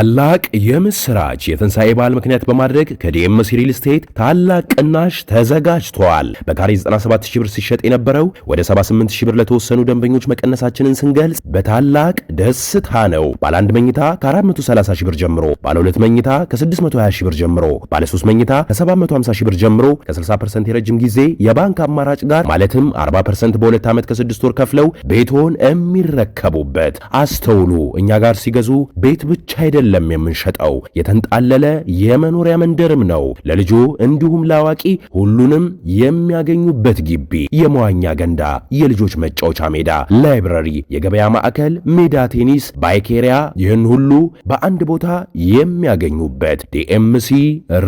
ታላቅ የምስራች የትንሣኤ በዓል ምክንያት በማድረግ ከዲኤምሲ ሪል ስቴት ታላቅ ቅናሽ ተዘጋጅቷል። በካሬ 97000 ብር ሲሸጥ የነበረው ወደ 78000 ብር ለተወሰኑ ደንበኞች መቀነሳችንን ስንገልጽ በታላቅ ደስታ ነው። ባለ 1 መኝታ ከ430000 ብር ጀምሮ፣ ባለ 2 መኝታ ከ620000 ብር ጀምሮ፣ ባለ 3 መኝታ ከ750000 ብር ጀምሮ ከ60% የረጅም ጊዜ የባንክ አማራጭ ጋር ማለትም 40% በ2 ዓመት ከ6 ወር ከፍለው ቤቶን የሚረከቡበት። አስተውሉ፣ እኛ ጋር ሲገዙ ቤት ብቻ አይደለም የምንሸጠው፣ የተንጣለለ የመኖሪያ መንደርም ነው። ለልጆ እንዲሁም ለአዋቂ ሁሉንም የሚያገኙበት ግቢ፣ የመዋኛ ገንዳ፣ የልጆች መጫወቻ ሜዳ፣ ላይብረሪ፣ የገበያ ማዕከል፣ ሜዳ ቴኒስ፣ ባይኬሪያ፣ ይህን ሁሉ በአንድ ቦታ የሚያገኙበት ዲኤምሲ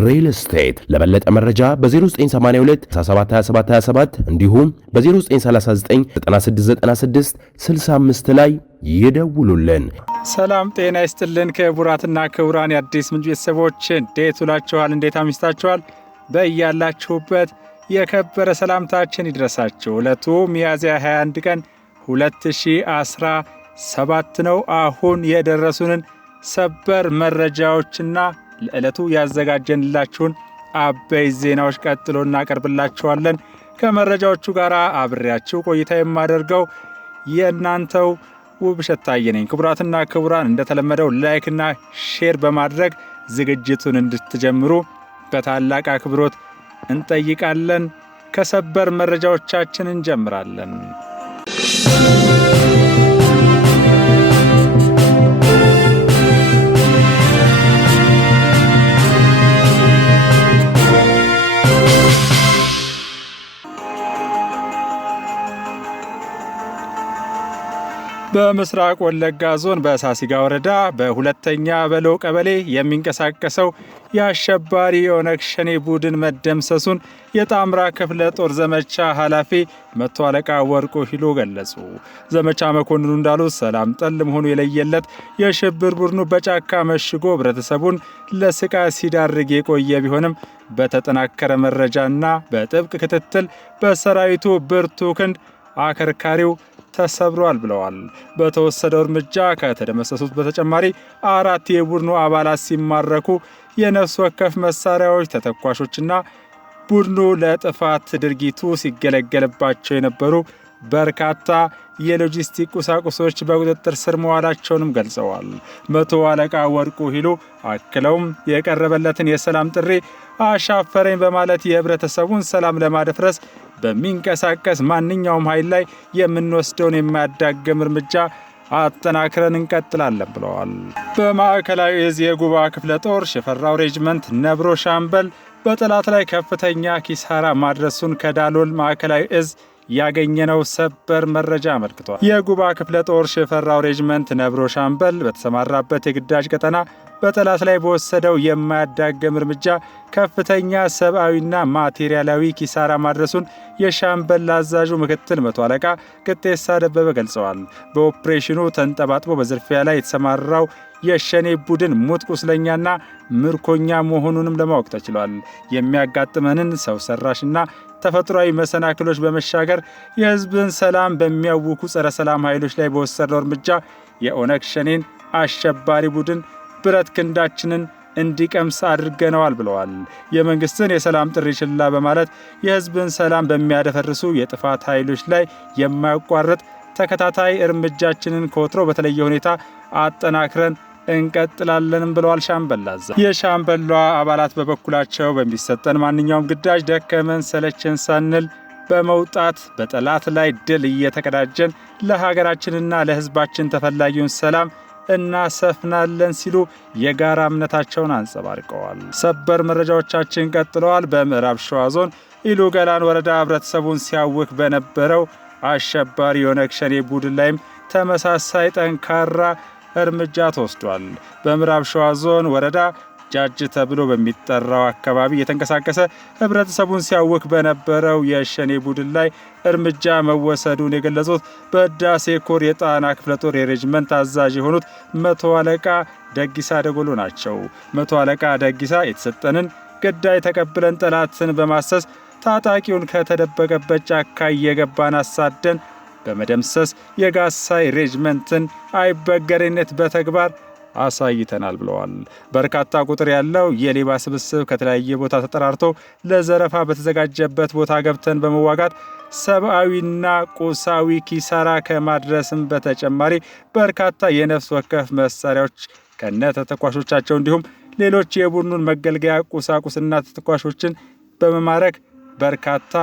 ሪል ስቴት። ለበለጠ መረጃ በ0982 172727 እንዲሁም በ0939 9696 65 ላይ ይደውሉልን። ሰላም ጤና ይስጥልን። ክቡራትና ክቡራን የአዲስ ምንጭ ቤተሰቦች እንዴት ውላችኋል? እንዴት አምሽታችኋል? በያላችሁበት የከበረ ሰላምታችን ይድረሳችሁ። ዕለቱ ሚያዝያ 21 ቀን 2017 ነው። አሁን የደረሱንን ሰበር መረጃዎችና ለዕለቱ ያዘጋጀንላችሁን አበይ ዜናዎች ቀጥሎ እናቀርብላችኋለን። ከመረጃዎቹ ጋር አብሬያችሁ ቆይታ የማደርገው የእናንተው ውብሸት ታየ ነኝ። ክቡራትና ክቡራን እንደተለመደው ላይክና ሼር በማድረግ ዝግጅቱን እንድትጀምሩ በታላቅ አክብሮት እንጠይቃለን። ከሰበር መረጃዎቻችን እንጀምራለን። በምስራቅ ወለጋ ዞን በሳሲጋ ወረዳ በሁለተኛ በሎ ቀበሌ የሚንቀሳቀሰው የአሸባሪ ኦነግ ሸኔ ቡድን መደምሰሱን የጣምራ ክፍለ ጦር ዘመቻ ኃላፊ መቶ አለቃ ወርቁ ሂሎ ገለጹ። ዘመቻ መኮንኑ እንዳሉት ሰላም ጠል መሆኑ የለየለት የሽብር ቡድኑ በጫካ መሽጎ ህብረተሰቡን ለስቃይ ሲዳርግ የቆየ ቢሆንም በተጠናከረ መረጃና በጥብቅ ክትትል በሰራዊቱ ብርቱ ክንድ አከርካሪው ተሰብሯል ብለዋል። በተወሰደው እርምጃ ከተደመሰሱት በተጨማሪ 4 የቡድኑ አባላት ሲማረኩ የነፍስ ወከፍ መሳሪያዎች፣ ተተኳሾችና ቡድኑ ለጥፋት ድርጊቱ ሲገለገልባቸው የነበሩ በርካታ የሎጂስቲክ ቁሳቁሶች በቁጥጥር ስር መዋላቸውንም ገልጸዋል። መቶ አለቃ ወርቁ ሂሉ አክለውም የቀረበለትን የሰላም ጥሪ አሻፈረኝ በማለት የህብረተሰቡን ሰላም ለማደፍረስ በሚንቀሳቀስ ማንኛውም ኃይል ላይ የምንወስደውን የማያዳግም እርምጃ አጠናክረን እንቀጥላለን ብለዋል። በማዕከላዊ እዝ የጉባ ክፍለ ጦር ሽፈራው ሬጅመንት ነብሮ ሻምበል በጠላት ላይ ከፍተኛ ኪሳራ ማድረሱን ከዳሎል ማዕከላዊ እዝ ያገኘነው ሰበር መረጃ አመልክቷል። የጉባ ክፍለ ጦር ሽፈራው ሬጅመንት ነብሮ ሻምበል በተሰማራበት የግዳጅ ቀጠና በጠላት ላይ በወሰደው የማያዳግም እርምጃ ከፍተኛ ሰብአዊና ማቴሪያላዊ ኪሳራ ማድረሱን የሻምበል አዛዡ ምክትል መቶ አለቃ ቅጤሳ ደበበ ገልጸዋል። በኦፕሬሽኑ ተንጠባጥቦ በዝርፊያ ላይ የተሰማራው የሸኔ ቡድን ሙት ቁስለኛና ምርኮኛ መሆኑንም ለማወቅ ተችሏል። የሚያጋጥመንን ሰው ሰራሽና ተፈጥሯዊ መሰናክሎች በመሻገር የህዝብን ሰላም በሚያውኩ ጸረ ሰላም ኃይሎች ላይ በወሰደው እርምጃ የኦነግ ሸኔን አሸባሪ ቡድን ብረት ክንዳችንን እንዲቀምስ አድርገነዋል ብለዋል። የመንግስትን የሰላም ጥሪ ችላ በማለት የህዝብን ሰላም በሚያደፈርሱ የጥፋት ኃይሎች ላይ የማያቋርጥ ተከታታይ እርምጃችንን ከወትሮ በተለየ ሁኔታ አጠናክረን እንቀጥላለንም ብለዋል ሻምበል አዛዡ። የሻምበሏ አባላት በበኩላቸው በሚሰጠን ማንኛውም ግዳጅ ደከመን ሰለቸን ሳንል በመውጣት በጠላት ላይ ድል እየተቀዳጀን ለሀገራችንና ለህዝባችን ተፈላጊውን ሰላም እናሰፍናለን ሲሉ የጋራ እምነታቸውን አንጸባርቀዋል። ሰበር መረጃዎቻችን ቀጥለዋል። በምዕራብ ሸዋ ዞን ኢሉ ገላን ወረዳ ህብረተሰቡን ሲያውክ በነበረው አሸባሪ ኦነግ ሸኔ ቡድን ላይም ተመሳሳይ ጠንካራ እርምጃ ተወስዷል። በምዕራብ ሸዋ ዞን ወረዳ ጃጅ ተብሎ በሚጠራው አካባቢ የተንቀሳቀሰ ህብረተሰቡን ሲያውክ በነበረው የሸኔ ቡድን ላይ እርምጃ መወሰዱን የገለጹት በዳሴ ኮር የጣና ክፍለ ጦር የሬጅመንት አዛዥ የሆኑት መቶ አለቃ ደጊሳ ደጎሎ ናቸው። መቶ አለቃ ደጊሳ የተሰጠንን ግዳይ ተቀብለን ጠላትን በማሰስ ታጣቂውን ከተደበቀበት ጫካ እየገባን አሳደን በመደምሰስ የጋሳይ ሬጅመንትን አይበገሬነት በተግባር አሳይተናል ብለዋል። በርካታ ቁጥር ያለው የሌባ ስብስብ ከተለያየ ቦታ ተጠራርቶ ለዘረፋ በተዘጋጀበት ቦታ ገብተን በመዋጋት ሰብአዊና ቁሳዊ ኪሳራ ከማድረስም በተጨማሪ በርካታ የነፍስ ወከፍ መሳሪያዎች ከነ ተተኳሾቻቸው እንዲሁም ሌሎች የቡድኑን መገልገያ ቁሳቁስና ተተኳሾችን በመማረክ በርካታ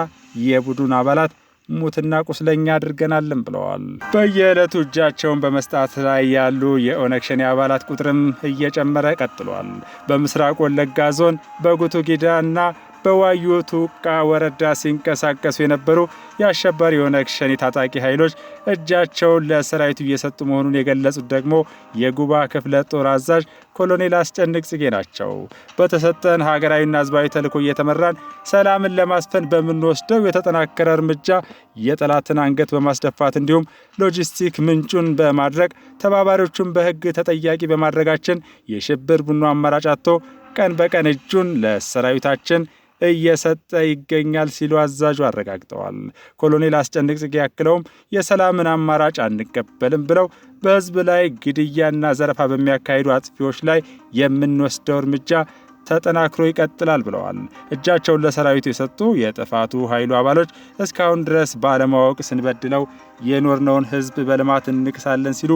የቡድን አባላት ሙትና ቁስለኛ አድርገናልም ብለዋል። በየዕለቱ እጃቸውን በመስጣት ላይ ያሉ የኦነግ ሸኔ አባላት ቁጥርም እየጨመረ ቀጥሏል። በምስራቅ ወለጋ ዞን በጉቱ ጊዳ እና በዋዩ ቱቃ ወረዳ ሲንቀሳቀሱ የነበሩ የአሸባሪ የኦነግ ሸኔ ታጣቂ ኃይሎች እጃቸውን ለሰራዊቱ እየሰጡ መሆኑን የገለጹት ደግሞ የጉባ ክፍለ ጦር አዛዥ ኮሎኔል አስጨንቅ ጽጌ ናቸው። በተሰጠን ሀገራዊና ህዝባዊ ተልዕኮ እየተመራን ሰላምን ለማስፈን በምንወስደው የተጠናከረ እርምጃ የጠላትን አንገት በማስደፋት እንዲሁም ሎጂስቲክ ምንጩን በማድረግ ተባባሪዎቹን በህግ ተጠያቂ በማድረጋችን የሽብር ቡድኑ አማራጭ አጥቶ ቀን በቀን እጁን ለሰራዊታችን እየሰጠ ይገኛል ሲሉ አዛዡ አረጋግጠዋል። ኮሎኔል አስጨንቅ ጽጌ ያክለውም የሰላምን አማራጭ አንቀበልም ብለው በህዝብ ላይ ግድያና ዘረፋ በሚያካሂዱ አጥፊዎች ላይ የምንወስደው እርምጃ ተጠናክሮ ይቀጥላል ብለዋል። እጃቸውን ለሰራዊቱ የሰጡ የጥፋቱ ኃይሉ አባሎች እስካሁን ድረስ ባለማወቅ ስንበድለው የኖርነውን ህዝብ በልማት እንክሳለን ሲሉ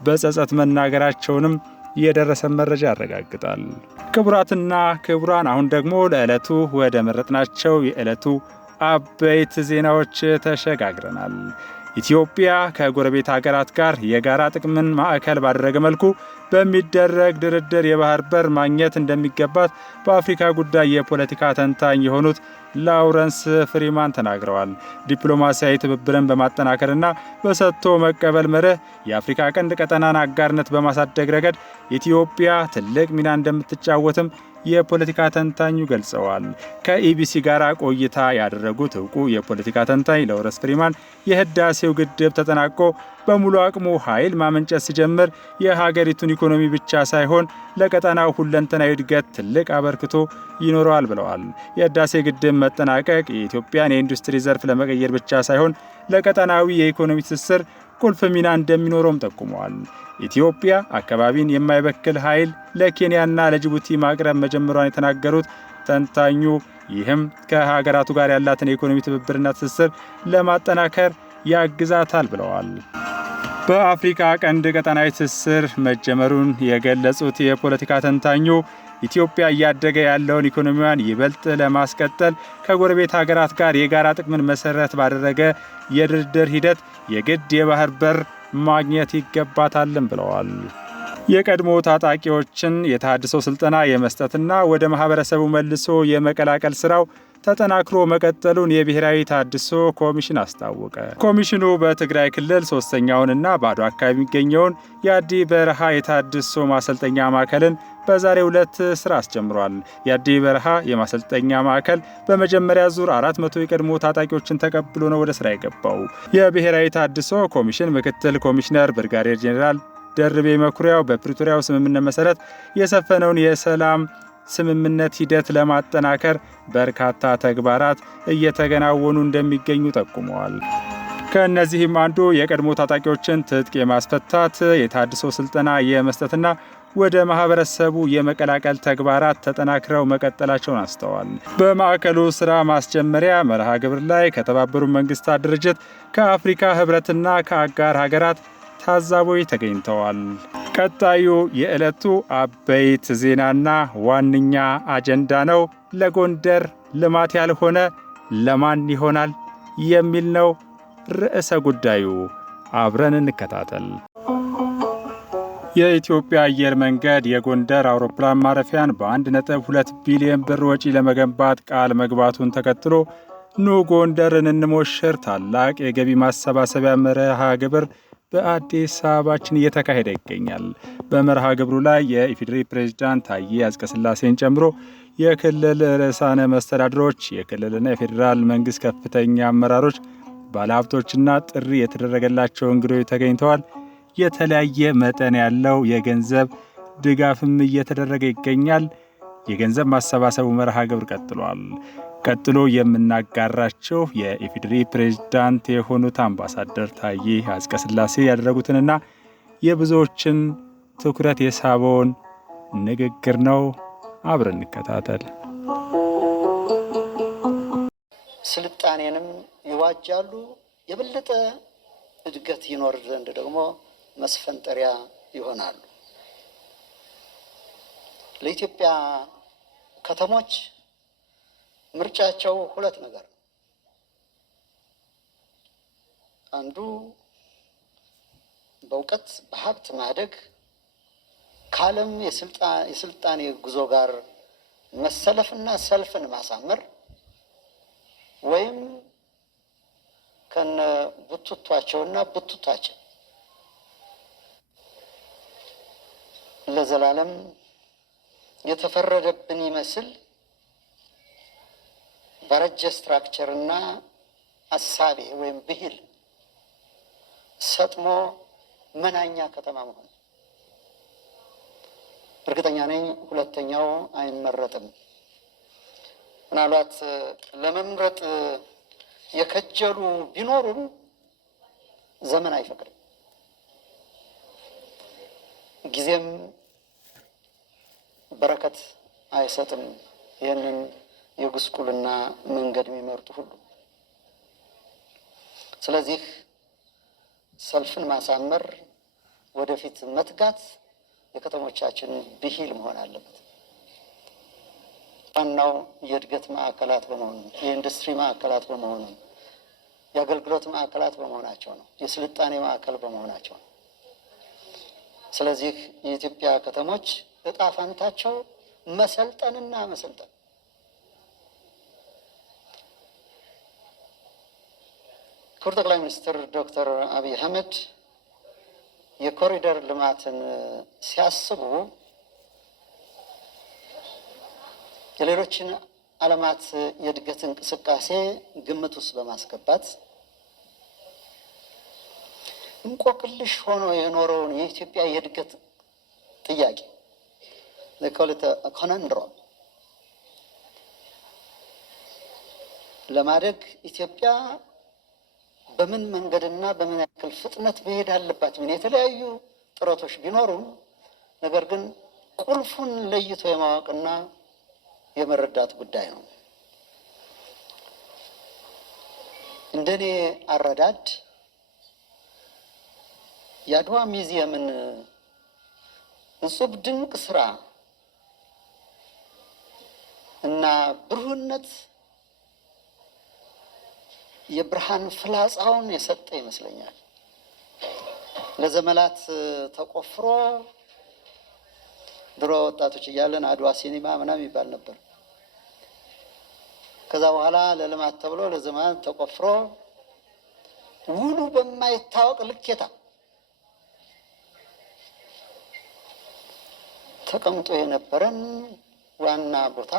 በጸጸት መናገራቸውንም የደረሰ መረጃ ያረጋግጣል። ክቡራትና ክቡራን አሁን ደግሞ ለዕለቱ ወደ መረጥናቸው የዕለቱ አበይት ዜናዎች ተሸጋግረናል። ኢትዮጵያ ከጎረቤት ሀገራት ጋር የጋራ ጥቅምን ማዕከል ባደረገ መልኩ በሚደረግ ድርድር የባህር በር ማግኘት እንደሚገባት በአፍሪካ ጉዳይ የፖለቲካ ተንታኝ የሆኑት ላውረንስ ፍሪማን ተናግረዋል። ዲፕሎማሲያዊ ትብብርን በማጠናከርና በሰጥቶ መቀበል መርህ የአፍሪካ ቀንድ ቀጠናን አጋርነት በማሳደግ ረገድ ኢትዮጵያ ትልቅ ሚና እንደምትጫወትም የፖለቲካ ተንታኙ ገልጸዋል። ከኢቢሲ ጋር ቆይታ ያደረጉት እውቁ የፖለቲካ ተንታኝ ላውረንስ ፍሪማን የህዳሴው ግድብ ተጠናቆ በሙሉ አቅሙ ኃይል ማመንጨት ሲጀምር የሀገሪቱን ኢኮኖሚ ብቻ ሳይሆን ለቀጠናው ሁለንተናዊ እድገት ትልቅ አበርክቶ ይኖረዋል ብለዋል። የህዳሴ ግድብ መጠናቀቅ የኢትዮጵያን የኢንዱስትሪ ዘርፍ ለመቀየር ብቻ ሳይሆን ለቀጠናዊ የኢኮኖሚ ትስስር ቁልፍ ሚና እንደሚኖረውም ጠቁመዋል። ኢትዮጵያ አካባቢን የማይበክል ኃይል ለኬንያና ለጅቡቲ ማቅረብ መጀመሯን የተናገሩት ተንታኙ ይህም ከሀገራቱ ጋር ያላትን የኢኮኖሚ ትብብርና ትስስር ለማጠናከር ያግዛታል ብለዋል። በአፍሪካ ቀንድ ቀጠናዊ ትስስር መጀመሩን የገለጹት የፖለቲካ ተንታኙ ኢትዮጵያ እያደገ ያለውን ኢኮኖሚዋን ይበልጥ ለማስቀጠል ከጎረቤት ሀገራት ጋር የጋራ ጥቅምን መሰረት ባደረገ የድርድር ሂደት የግድ የባህር በር ማግኘት ይገባታልም ብለዋል። የቀድሞ ታጣቂዎችን የተሃድሶ ስልጠና የመስጠትና ወደ ማህበረሰቡ መልሶ የመቀላቀል ስራው ተጠናክሮ መቀጠሉን የብሔራዊ ተሃድሶ ኮሚሽን አስታወቀ። ኮሚሽኑ በትግራይ ክልል ሶስተኛውንና ባዶ አካባቢ የሚገኘውን የአዲ በረሃ የተሃድሶ ማሰልጠኛ ማዕከልን በዛሬው ዕለት ስራ አስጀምሯል። የአዲ በረሃ የማሰልጠኛ ማዕከል በመጀመሪያ ዙር 400 የቀድሞ ታጣቂዎችን ተቀብሎ ነው ወደ ስራ የገባው። የብሔራዊ ተሃድሶ ኮሚሽን ምክትል ኮሚሽነር ብርጋዴር ጄኔራል ደርቤ መኩሪያው በፕሪቶሪያው ስምምነት መሰረት የሰፈነውን የሰላም ስምምነት ሂደት ለማጠናከር በርካታ ተግባራት እየተከናወኑ እንደሚገኙ ጠቁመዋል። ከእነዚህም አንዱ የቀድሞ ታጣቂዎችን ትጥቅ የማስፈታት የተሃድሶ ስልጠና የመስጠትና ወደ ማህበረሰቡ የመቀላቀል ተግባራት ተጠናክረው መቀጠላቸውን አስተዋል። በማዕከሉ ስራ ማስጀመሪያ መርሃ ግብር ላይ ከተባበሩት መንግስታት ድርጅት፣ ከአፍሪካ ህብረትና ከአጋር ሀገራት ታዛቢዎች ተገኝተዋል። ቀጣዩ የዕለቱ አበይት ዜናና ዋነኛ አጀንዳ ነው። ለጎንደር ልማት ያልሆነ ለማን ይሆናል የሚል ነው ርዕሰ ጉዳዩ። አብረን እንከታተል። የኢትዮጵያ አየር መንገድ የጎንደር አውሮፕላን ማረፊያን በ1.2 ቢሊዮን ብር ወጪ ለመገንባት ቃል መግባቱን ተከትሎ ኑ ጎንደርን እንሞሽር ታላቅ የገቢ ማሰባሰቢያ መርሃ ግብር በአዲስ አበባችን እየተካሄደ ይገኛል። በመርሃ ግብሩ ላይ የኢፌዴሪ ፕሬዝዳንት ታዬ አጽቀሥላሴን ጨምሮ የክልል ርዕሳነ መስተዳድሮች፣ የክልልና የፌዴራል መንግስት ከፍተኛ አመራሮች፣ ባለሀብቶችና ጥሪ የተደረገላቸው እንግዶች ተገኝተዋል። የተለያየ መጠን ያለው የገንዘብ ድጋፍም እየተደረገ ይገኛል። የገንዘብ ማሰባሰቡ መርሃ ግብር ቀጥሏል። ቀጥሎ የምናጋራቸው የኢፌዴሪ ፕሬዝዳንት የሆኑት አምባሳደር ታዬ አጽቀሥላሴ ያደረጉትንና የብዙዎችን ትኩረት የሳበውን ንግግር ነው። አብረን እንከታተል። ስልጣኔንም ይዋጃሉ፣ የበለጠ እድገት ይኖር ዘንድ ደግሞ መስፈንጠሪያ ይሆናሉ። ለኢትዮጵያ ከተሞች ምርጫቸው ሁለት ነገር ነው። አንዱ በእውቀት በሀብት ማደግ፣ ከዓለም የስልጣኔ ጉዞ ጋር መሰለፍና ሰልፍን ማሳመር፣ ወይም ከነ ቡትቷቸውና ቡትቷችን ለዘላለም የተፈረደብን ይመስል በረጀ ስትራክቸርና አሳቤ ወይም ብሂል ሰጥሞ መናኛ ከተማ መሆን። እርግጠኛ ነኝ ሁለተኛው አይመረጥም። ምናልባት ለመምረጥ የከጀሉ ቢኖሩም ዘመን አይፈቅድም፣ ጊዜም በረከት አይሰጥም። ይህንን የጉስቁልና መንገድ የሚመርጡ ሁሉ ስለዚህ ሰልፍን ማሳመር፣ ወደፊት መትጋት የከተሞቻችን ብሂል መሆን አለበት። ዋናው የእድገት ማዕከላት በመሆኑ፣ የኢንዱስትሪ ማዕከላት በመሆኑ፣ የአገልግሎት ማዕከላት በመሆናቸው ነው። የስልጣኔ ማዕከል በመሆናቸው ነው። ስለዚህ የኢትዮጵያ ከተሞች እጣ ፈንታቸው መሰልጠንና መሰልጠን። ክቡር ጠቅላይ ሚኒስትር ዶክተር አብይ አህመድ የኮሪደር ልማትን ሲያስቡ የሌሎችን ዓለማት የእድገት እንቅስቃሴ ግምት ውስጥ በማስገባት እንቆቅልሽ ሆኖ የኖረውን የኢትዮጵያ የእድገት ጥያቄ ኮነንድሮም ለማደግ ኢትዮጵያ በምን መንገድና በምን ያክል ፍጥነት መሄድ አለባት? ምን የተለያዩ ጥረቶች ቢኖሩም ነገር ግን ቁልፉን ለይቶ የማወቅና የመረዳት ጉዳይ ነው። እንደኔ አረዳድ የአድዋ ሚዚየምን እጹብ ድንቅ ስራ እና ብሩህነት የብርሃን ፍላጻውን የሰጠ ይመስለኛል። ለዘመናት ተቆፍሮ ድሮ ወጣቶች እያለን አድዋ ሲኒማ ምናምን ይባል ነበር። ከዛ በኋላ ለልማት ተብሎ ለዘመናት ተቆፍሮ ውሉ በማይታወቅ ልኬታ ተቀምጦ የነበረን ዋና ቦታ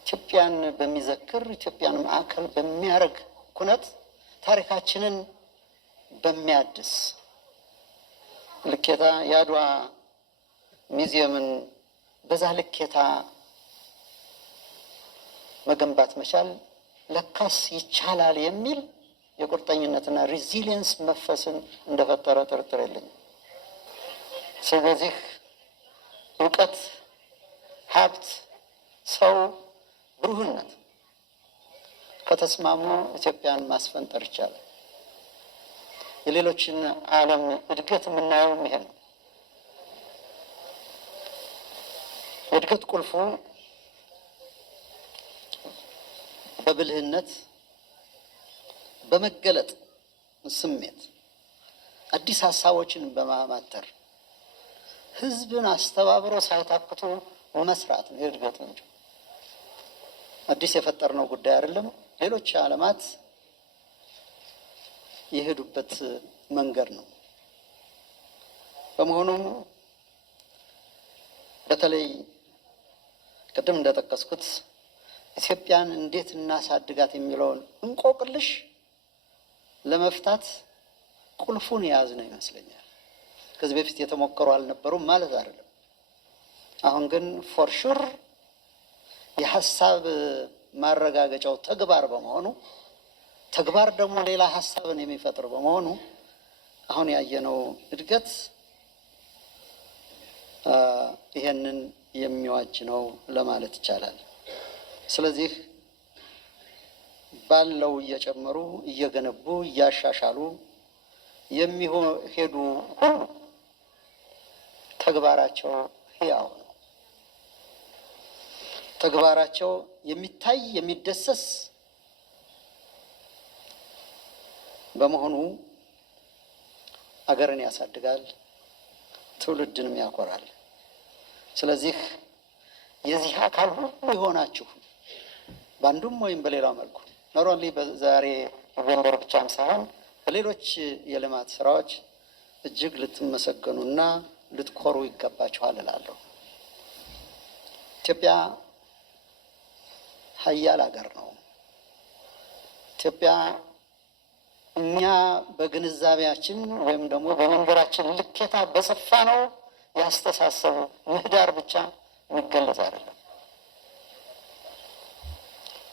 ኢትዮጵያን በሚዘክር ኢትዮጵያን ማዕከል በሚያደርግ ኩነት ታሪካችንን በሚያድስ ልኬታ የአድዋ ሚዚየምን በዛ ልኬታ መገንባት መቻል ለካስ ይቻላል የሚል የቁርጠኝነትና ሪዚሊየንስ መፈስን እንደፈጠረ ጥርጥር የለኝም። ስለዚህ እውቀት፣ ሀብት፣ ሰው፣ ብሩህነት ከተስማሙ ኢትዮጵያን ማስፈንጠር ይቻላል። የሌሎችን ዓለም እድገት የምናየውም ይሄ ነው። የእድገት ቁልፉ በብልህነት በመገለጥ ስሜት አዲስ ሀሳቦችን በማማተር ህዝብን አስተባብሮ ሳይታክቱ መስራት ነው የእድገት ምንጭ። አዲስ የፈጠርነው ጉዳይ አይደለም። ሌሎች ዓለማት የሄዱበት መንገድ ነው። በመሆኑም በተለይ ቅድም እንደጠቀስኩት ኢትዮጵያን እንዴት እናሳድጋት የሚለውን እንቆቅልሽ ለመፍታት ቁልፉን የያዝነው ይመስለኛል። ከዚህ በፊት የተሞከሩ አልነበሩም ማለት አይደለም። አሁን ግን ፎር ሹር የሀሳብ ማረጋገጫው ተግባር በመሆኑ ተግባር ደግሞ ሌላ ሀሳብን የሚፈጥር በመሆኑ አሁን ያየነው እድገት ይሄንን የሚዋጅ ነው ለማለት ይቻላል። ስለዚህ ባለው እየጨመሩ እየገነቡ እያሻሻሉ የሚሄዱ ተግባራቸው ሕያው ነው። ተግባራቸው የሚታይ የሚደሰስ በመሆኑ አገርን ያሳድጋል፣ ትውልድንም ያኮራል። ስለዚህ የዚህ አካል ሁሉ የሆናችሁ በአንዱም ወይም በሌላው መልኩ ኖሮንሊ በዛሬ ኖቬምበር ብቻም ሳይሆን በሌሎች የልማት ስራዎች እጅግ ልትመሰገኑና ልትኮሩ ይገባችኋል እላለሁ። ኢትዮጵያ ሀያል ሀገር ነው። ኢትዮጵያ እኛ በግንዛቤያችን ወይም ደግሞ በመንገራችን ልኬታ በሰፋ ነው ያስተሳሰቡ ምህዳር ብቻ የሚገለጽ አይደለም።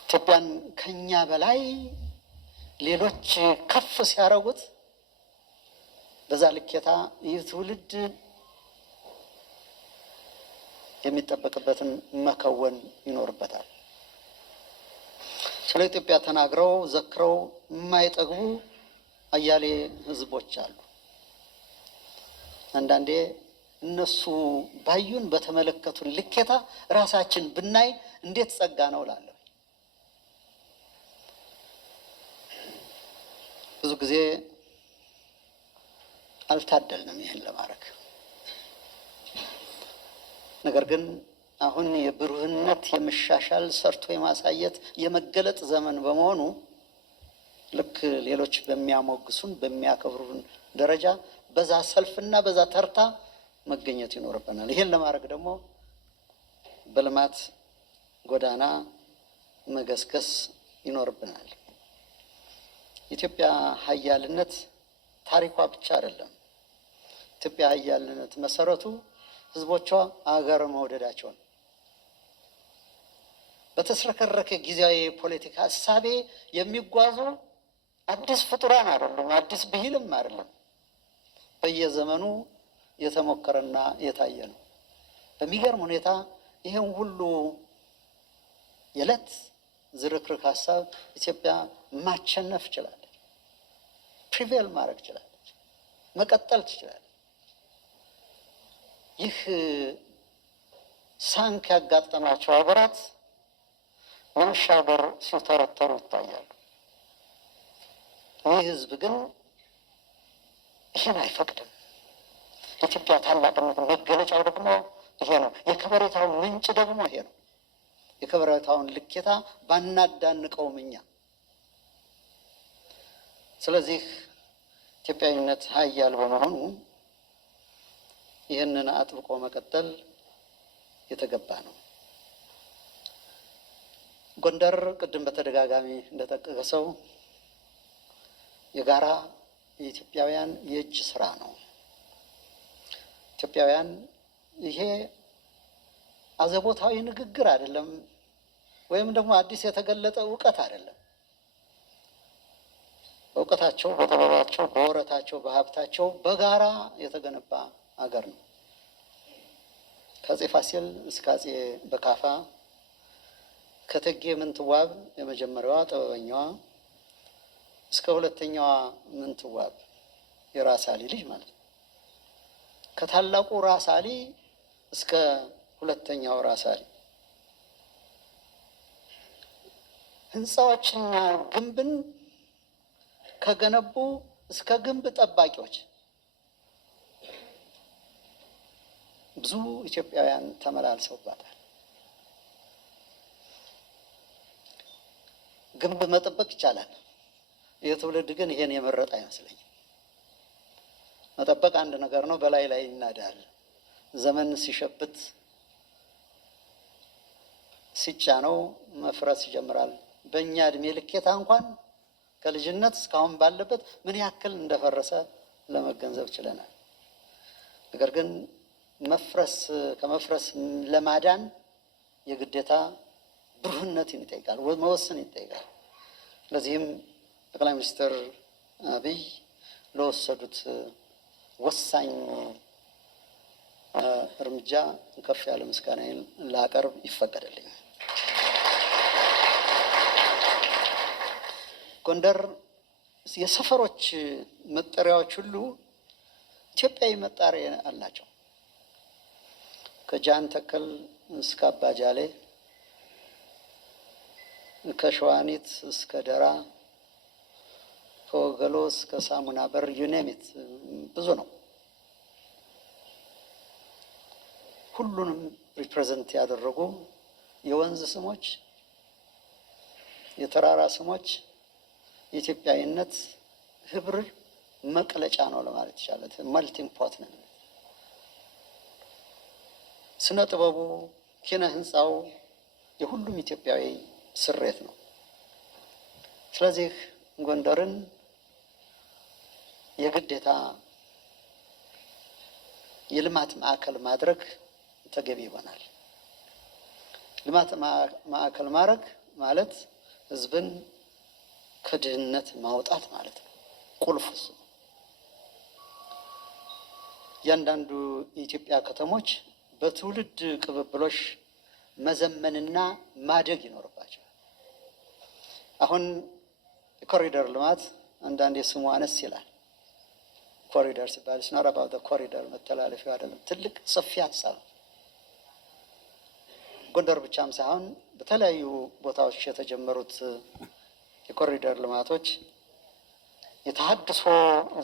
ኢትዮጵያን ከኛ በላይ ሌሎች ከፍ ሲያደርጉት በዛ ልኬታ ይህ ትውልድ የሚጠበቅበትን መከወን ይኖርበታል። ስለ ኢትዮጵያ ተናግረው ዘክረው የማይጠግቡ አያሌ ህዝቦች አሉ። አንዳንዴ እነሱ ባዩን በተመለከቱን ልኬታ ራሳችን ብናይ እንዴት ጸጋ ነው እላለሁ። ብዙ ጊዜ አልታደልንም ይህን ለማድረግ። ነገር ግን አሁን የብሩህነት የመሻሻል ሰርቶ የማሳየት የመገለጥ ዘመን በመሆኑ ልክ ሌሎች በሚያሞግሱን በሚያከብሩን ደረጃ በዛ ሰልፍና በዛ ተርታ መገኘት ይኖርብናል። ይህን ለማድረግ ደግሞ በልማት ጎዳና መገስገስ ይኖርብናል። ኢትዮጵያ ሀያልነት ታሪኳ ብቻ አይደለም። ኢትዮጵያ ሀያልነት መሰረቱ ህዝቦቿ አገር መውደዳቸውን በተስረከረከ ጊዜያዊ የፖለቲካ እሳቤ የሚጓዙ አዲስ ፍጡራን አይደሉም፣ አዲስ ብሂልም አይደለም። በየዘመኑ የተሞከረና የታየ ነው። በሚገርም ሁኔታ ይህን ሁሉ የዕለት ዝርክርክ ሀሳብ ኢትዮጵያ ማሸነፍ ችላለች፣ ፕሪቬል ማድረግ ችላለች፣ መቀጠል ትችላለች። ይህ ሳንክ ያጋጠማቸው ሀገራት ለመሻገር ሲተረተሩ ይታያሉ። ይህ ህዝብ ግን ይህን አይፈቅድም። የኢትዮጵያ ታላቅነት መገለጫው ደግሞ ይሄ ነው። የከበሬታው ምንጭ ደግሞ ይሄ ነው። የከበሬታውን ልኬታ ባናዳንቀውም እኛ። ስለዚህ ኢትዮጵያዊነት ሀያል በመሆኑ ይህንን አጥብቆ መቀጠል የተገባ ነው። ጎንደር ቅድም በተደጋጋሚ እንደጠቀሰው የጋራ የኢትዮጵያውያን የእጅ ስራ ነው። ኢትዮጵያውያን ይሄ አዘቦታዊ ንግግር አይደለም፣ ወይም ደግሞ አዲስ የተገለጠ እውቀት አይደለም። በእውቀታቸው፣ በጥበባቸው፣ በወረታቸው፣ በሀብታቸው በጋራ የተገነባ አገር ነው። ከአፄ ፋሲል እስከ አፄ በካፋ፣ ከእቴጌ ምንትዋብ የመጀመሪያዋ ጥበበኛዋ እስከ ሁለተኛዋ ምንትዋብ የራስ አሊ ልጅ ማለት ነው። ከታላቁ ራስ አሊ እስከ ሁለተኛው ራስ አሊ ህንፃዎችና ግንብን ከገነቡ እስከ ግንብ ጠባቂዎች ብዙ ኢትዮጵያውያን ተመላልሰውባታል። ግንብ መጠበቅ ይቻላል። የትውልድ ግን ይሄን የመረጠ አይመስለኝም። መጠበቅ አንድ ነገር ነው፣ በላይ ላይ ይናዳል። ዘመን ሲሸብት ሲጫነው መፍረስ ይጀምራል። በእኛ እድሜ ልኬታ እንኳን ከልጅነት እስካሁን ባለበት ምን ያክል እንደፈረሰ ለመገንዘብ ችለናል። ነገር ግን ከመፍረስ ለማዳን የግዴታ ብሩህነትን ይጠይቃል፣ መወሰን ይጠይቃል። ስለዚህም ጠቅላይ ሚኒስትር አብይ ለወሰዱት ወሳኝ እርምጃ ከፍ ያለ ምስጋናዬን ላቀርብ ይፈቀድልኝ። ጎንደር የሰፈሮች መጠሪያዎች ሁሉ ኢትዮጵያዊ መጣሪያ አላቸው። ከጃን ተከል እስከ አባጃሌ፣ ከሸዋኒት እስከ ደራ፣ ከወገሎ እስከ ሳሙና በር ዩኔሚት ብዙ ነው። ሁሉንም ሪፕሬዘንት ያደረጉ የወንዝ ስሞች፣ የተራራ ስሞች የኢትዮጵያዊነት ህብር መቅለጫ ነው ለማለት ይቻላል። መልቲንግ ፖት ነው። ስነ ጥበቡ፣ ኪነ ህንፃው የሁሉም ኢትዮጵያዊ ስሬት ነው። ስለዚህ ጎንደርን የግዴታ የልማት ማዕከል ማድረግ ተገቢ ይሆናል። ልማት ማዕከል ማድረግ ማለት ህዝብን ከድህነት ማውጣት ማለት ነው። ቁልፍ እሱ። እያንዳንዱ የኢትዮጵያ ከተሞች በትውልድ ቅብብሎሽ መዘመንና ማደግ ይኖርባቸዋል። አሁን የኮሪደር ልማት አንዳንዴ ስሙ አነስ ይላል። ኮሪደር ሲባል ስናራ ባውደ ኮሪደር መተላለፊያ አይደለም፣ ትልቅ ሰፊ ሀሳብ ነው። ጎንደር ብቻም ሳይሆን በተለያዩ ቦታዎች የተጀመሩት የኮሪደር ልማቶች የተሃድሶ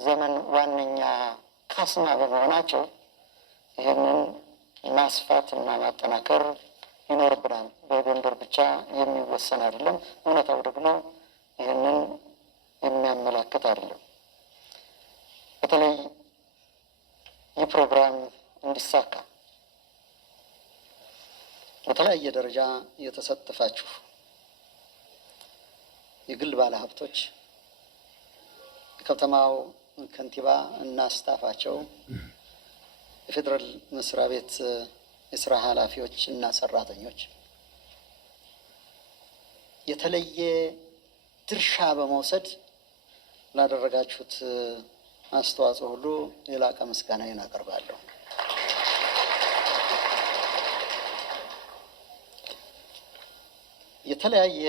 ዘመን ዋነኛ ካስማ በመሆናቸው ይህንን ማስፋት እና ማጠናከር ይኖርብናል። በጎንደር ብቻ የሚወሰን አይደለም። እውነታው ደግሞ ይህንን የሚያመላክት አይደለም። በተለይ ይህ ፕሮግራም እንዲሳካ በተለያየ ደረጃ የተሳተፋችሁ የግል ባለሀብቶች፣ የከተማው ከንቲባ እና ስታፋቸው፣ የፌዴራል መስሪያ ቤት የስራ ኃላፊዎች እና ሰራተኞች የተለየ ድርሻ በመውሰድ ላደረጋችሁት አስተዋጽኦ ሁሉ የላቀ ምስጋናዬን አቀርባለሁ። የተለያየ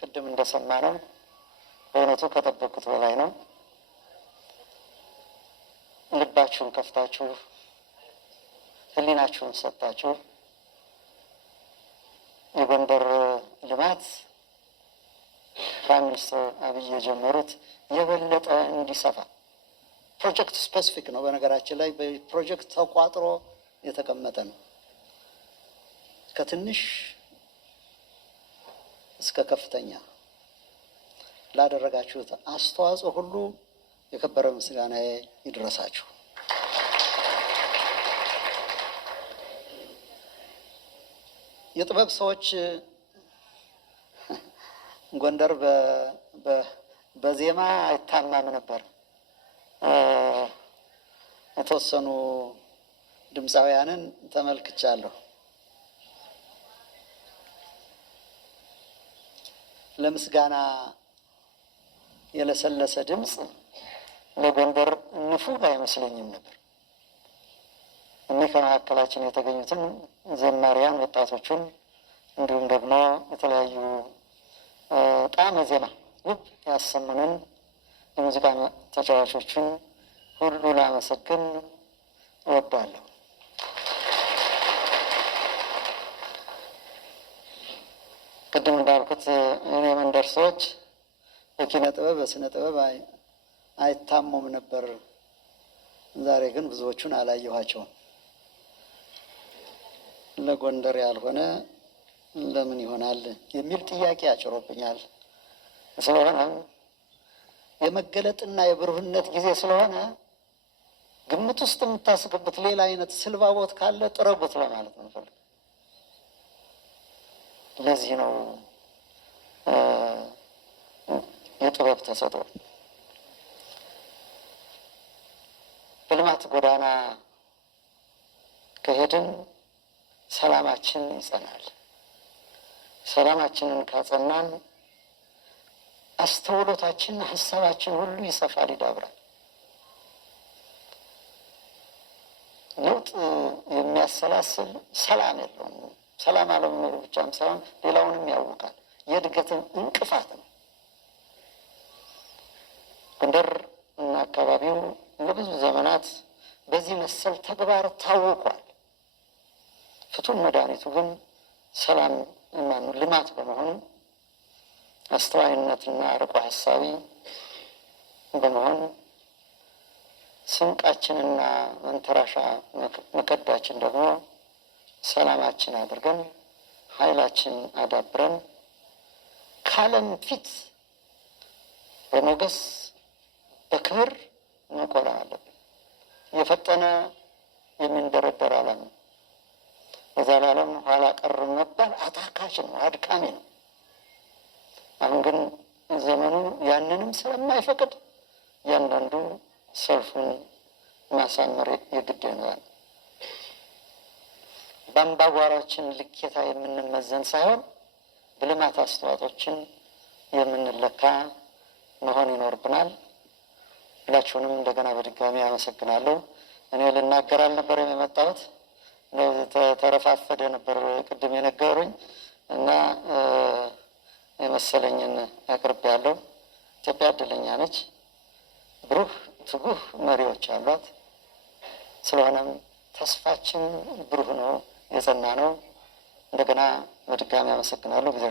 ቅድም እንደሰማ ነው በእውነቱ ከጠበቁት በላይ ነው። ልባችሁን ከፍታችሁ ሕሊናችሁን ሰጥታችሁ የጎንደር ልማት ፕራይም ሚኒስትር አብይ የጀመሩት የበለጠ እንዲሰፋ ፕሮጀክት ስፔሲፊክ ነው። በነገራችን ላይ በፕሮጀክት ተቋጥሮ የተቀመጠ ነው። ከትንሽ እስከ ከፍተኛ ላደረጋችሁት አስተዋጽኦ ሁሉ የከበረ ምስጋናዬ ይድረሳችሁ። የጥበብ ሰዎች ጎንደር በዜማ አይታማም ነበር። የተወሰኑ ድምፃውያንን ተመልክቻለሁ። ለምስጋና የለሰለሰ ድምፅ ለጎንደር ንፉግ አይመስለኝም ነበር። እኔ ከመካከላችን የተገኙትን ዘማሪያን ወጣቶቹን እንዲሁም ደግሞ የተለያዩ ጣዕመ ዜማ ውብ ያሰሙንን የሙዚቃ ተጫዋቾችን ሁሉ ላመሰግን እወዳለሁ። ቅድም እንዳልኩት እኔ መንደር ሰዎች በኪነ ጥበብ በስነ ጥበብ አይታሙም ነበር። ዛሬ ግን ብዙዎቹን አላየኋቸውም። ለጎንደር ያልሆነ ለምን ይሆናል የሚል ጥያቄ አጭሮብኛል። ስለሆነም የመገለጥና የብሩህነት ጊዜ ስለሆነ ግምት ውስጥ የምታስገቡት ሌላ አይነት ስልባቦት ካለ ጥረጉት ለማለት ነው ፈልግ። ለዚህ ነው የጥበብ ተሰጥኦ በልማት ጎዳና ከሄድን ሰላማችን ይጸናል። ሰላማችንን ካጸናን አስተውሎታችን፣ ሀሳባችን ሁሉ ይሰፋል፣ ይዳብራል። ለውጥ የሚያሰላስል ሰላም የለውም። ሰላም አለመኖሩ ብቻም ሳይሆን ሌላውንም ያውቃል። የእድገትም እንቅፋት ነው። ጎንደር እና አካባቢው ለብዙ ዘመናት በዚህ መሰል ተግባር ታውቋል። ፍቱን መድኃኒቱ ግን ሰላም ልማት በመሆኑ አስተዋይነትና አርቆ ሀሳቢ በመሆን ስንቃችንና መንተራሻ መከዳችን ደግሞ ሰላማችን አድርገን ኃይላችን አዳብረን ከዓለም ፊት በሞገስ በክብር መቆም አለብን። የፈጠነ የሚንደረደር ዓለም ነው። የዘላለም ኋላ ቀር መባል አታካች ነው፣ አድካሚ ነው። አሁን ግን ዘመኑ ያንንም ስለማይፈቅድ እያንዳንዱ ሰልፉን ማሳመር የግድ ይሆናል። በአምባጓሮችን ልኬታ የምንመዘን ሳይሆን በልማት አስተዋጽኦችን የምንለካ መሆን ይኖርብናል። ሁላችሁንም እንደገና በድጋሚ አመሰግናለሁ። እኔ ልናገር አልነበረም የመጣሁት፣ ተረፋፈደ ነበር ቅድም የነገሩኝ እና የመሰለኝን አቅርቤያለሁ። ኢትዮጵያ እድለኛ ነች። ብሩህ ትጉህ መሪዎች አሏት። ስለሆነም ተስፋችን ብሩህ ነው፣ የጸና ነው። እንደገና በድጋሚ አመሰግናለሁ። ጊዜ